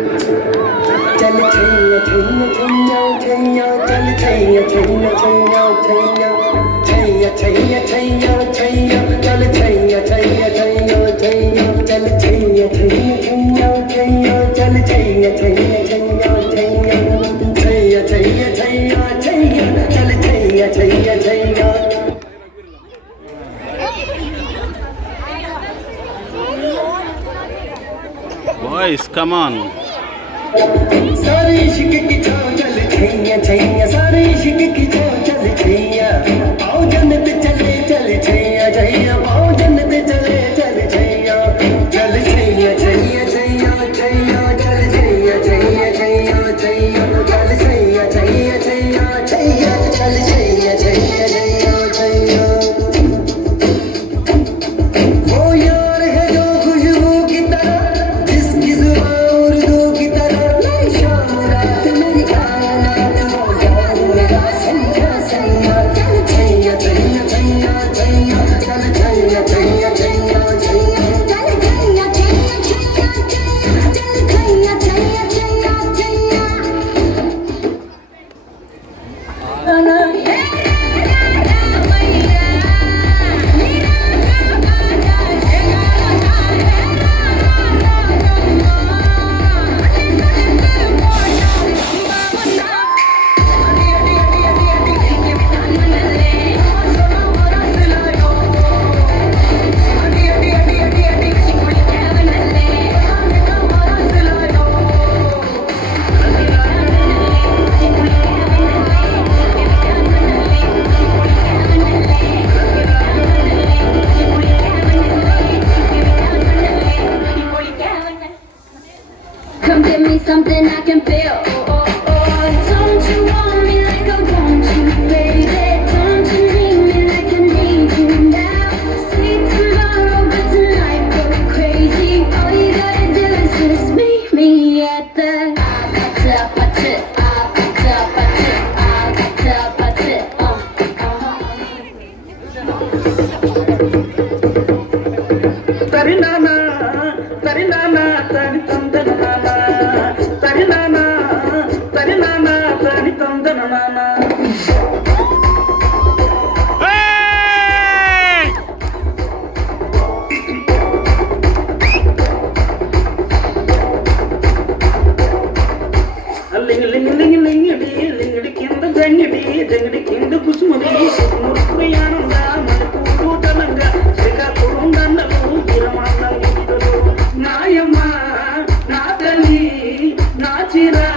चल छैया छैया छैया छैया चल छैया छैया छैया छैया छैया छैया छैया चल छैया छैया छैया छैया चल छैया छैया छैया छैया चल छैया छैया छैया छैया छैया छैया छैया चल Chaiyya Chaiyya Chaiyya Boys, come on. सारे इश्क की छाँव चल छैया छैया सारे इश्क की छाँव चल छैया आओ जन्नत चले चल छैया छैया आओ जन्नत चले चल छैया चल छैया छैया छैया छैया चल छैया छैया छैया छैया चल छैया छैया छैया छैया चल छैया छैया छैया छैया वो यार है जो खुशबू की तरह जिसकी जुबान उर्दू की तरह शाम रात मेरी कायनात वो यार मेरा सैया सैया चल छैया छैया छैया छैया चल छैया छैया छैया छैया चल छैया छैया छैया चल Chaiyya Chaiyya Chaiyya Chaiyya Come give me something I can feel. Don't you want me like I want you, baby? Don't you need me like I need you now? Say tomorrow, but tonight go crazy. All you gotta do is just meet me at the Tarinana, tarinana, tarinana, tarinana, tarinana, tarinana. Hey! Ling ling ling ling ling kinda jangidi jangidi kinda kusumadi murpriyananda manapuru talanga sika kurundandalu iramandangu nayama na tali na chira